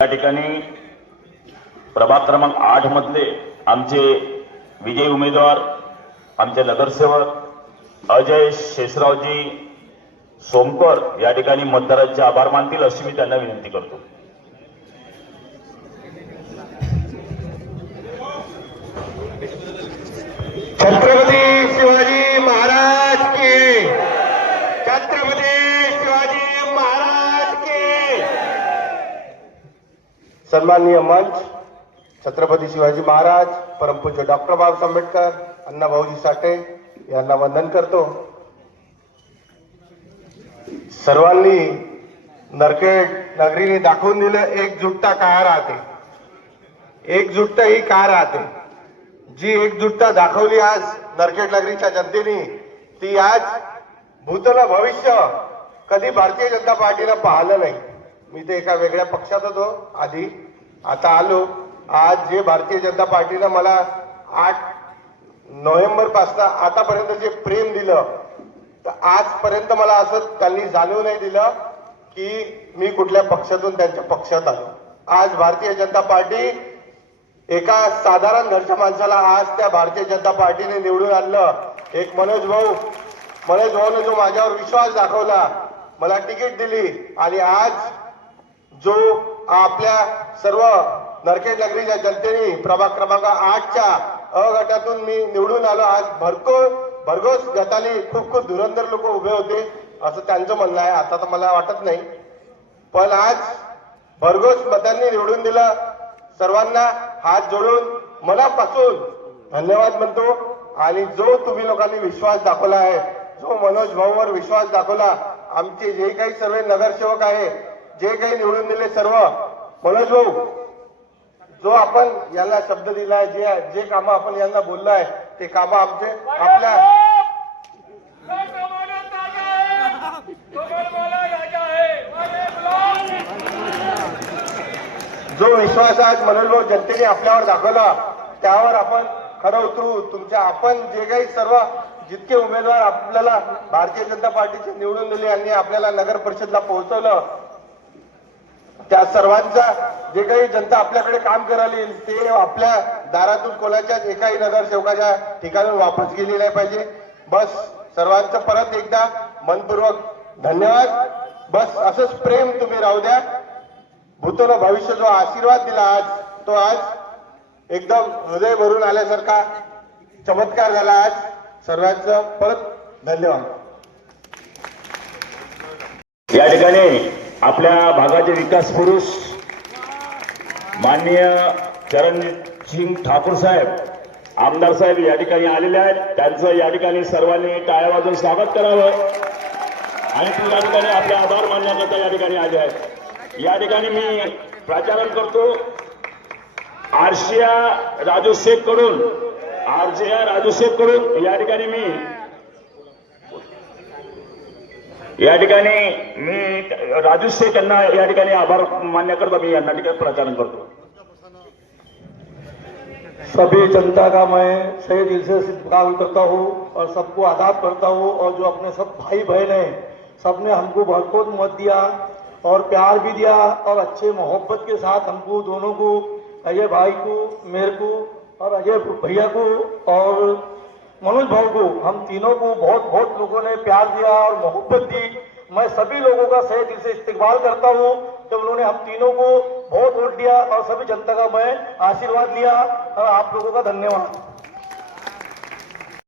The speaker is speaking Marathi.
या ठिकाणी प्रभाग क्रमांक 8 मधले आमचे विजयी उमेदवार आमचे नगरसेवक अजय शेषरावजी सोमकर या ठिकाणी मतदारांचे आभार मानतील अशी मी त्यांना विनंती करतो। छत्रपती शिवाजी महाराज की, छत्रपती शिवाजी महाराज की। सन्माननीय मंच, छत्रपती शिवाजी महाराज, परमपूज्य डॉक्टर बाबासाहेब आंबेडकर, अण्णाभाऊजी साठे यांना वंदन करतो। सर्वांनी नरखेड नगरीने दाखवून दिलं एकजुटता काय राहते, एकजुटता ही काय राहते। जी एकजुटता दाखवली आज नरखेड नगरीच्या जनतेने, ती आज भूतल भविष्य कधी भारतीय जनता पार्टीनं पाहिलं नाही। मी ते एका वेगळ्या पक्षात होतो आधी, आता आलो। आज जे भारतीय जनता पार्टीनं मला 8 नोव्हेंबर पासून आतापर्यंत जे प्रेम दिलं, तर आजपर्यंत मला असं त्यांनी जाणवू नाही दिलं की मी कुठल्या पक्षातून त्यांच्या पक्षात आलो। आज भारतीय जनता पार्टी एका साधारण घरच्या माणसाला आज त्या भारतीय जनता पार्टीने निवडून आणलं। एक मनोज भाऊने जो माझ्यावर विश्वास दाखवला, मला तिकीट दिली आणि आज जो आपल्या सर्व नरखेड नगरीच्या जनतेने प्रभाग क्रमांक 8च्या अ गटातून मी निवडून आलो। आज भरघोस गटाने खूप धुरंधर लोक उभे होते असं त्यांचं म्हणणं आहे, आता तर मला वाटत नाही, पण आज भरघोस मतांनी निवडून दिलं। सर्वांना हात जोडून मनापासून धन्यवाद म्हणतो। आणि जो तुम्ही लोकांनी विश्वास दाखवला आहे, जो मनोज भाऊवर विश्वास दाखवला, आमचे जे काही सर्व नगरसेवक आहे, जे काही निवडून दिले सर्व, मनोज भाऊ जो आपण यांना शब्द दिलाय, जे कामं आपण यांना बोललाय, ते कामं आमचे आपल्या जो विश्वास आज मनोज भाऊ जनतेने आपल्यावर दाखवला, त्यावर आपण खरं उतरू। तुमच्या आपण जे काही सर्व जितके उमेदवार आपल्याला भारतीय जनता पार्टीचे निवडून दिले, यांनी आपल्याला नगर परिषदला पोहोचवलं, त्या सर्वांचा जे काही जनता आपल्याकडे काम करायला ते आपल्या दारातून कोणाच्याच एकाही नगरसेवकाच्या ठिकाणून वापस गेली नाही पाहिजे। बस सर्वांचं परत एकदा मनपूर्वक धन्यवाद। बस असंच प्रेम तुम्ही राहू द्या। भूतल भविष्य जो आशीर्वाद दिला आज, तो आज एकदम हृदय भरून आल्यासारखा चमत्कार झाला। आज सर्वांचं परत धन्यवाद। या ठिकाणी आपल्या भागाचे विकास पुरुष माननीय चरणजीत सिंग ठाकूर साहेब, आमदार साहेब या ठिकाणी आलेले आहेत। त्यांचं या ठिकाणी सर्वांनी टाळ्या वाजवून स्वागत करावं आणि ते या ठिकाणी आपले आभार मानण्याकरता या ठिकाणी आले आहेत। या ठिकाणी मी प्रचारण करतो आरशिया राजू शेख कडून या ठिकाणी मी राजू शेख यांना या ठिकाणी आभार मानण्याकरता मी यांना ठिकाणी प्रचारण करतो। सभी जनता का मैं सही दिल से सत्कार करता हूँ और सबको आदाब करता हूँ। और जो अपने सब भाई बहन हैं, सबने हमको भरपूर मत दिया और प्यार भी दिया और अच्छे मोहब्बत के साथ हमको दोनों को, अजय भाई को, मेरे को और अजय भैया को और मनोज भाऊ को, हम तीनों को बहुत लोगों ने प्यार दिया और मोहब्बत दी। मैं सभी लोगों का सही दिल से इस्तेकबाल करता हूँ जब उन्होंने हम तीनों को बहुत वोट दिया और सभी जनता का मैं आशीर्वाद लिया। और आप लोगों का धन्यवाद।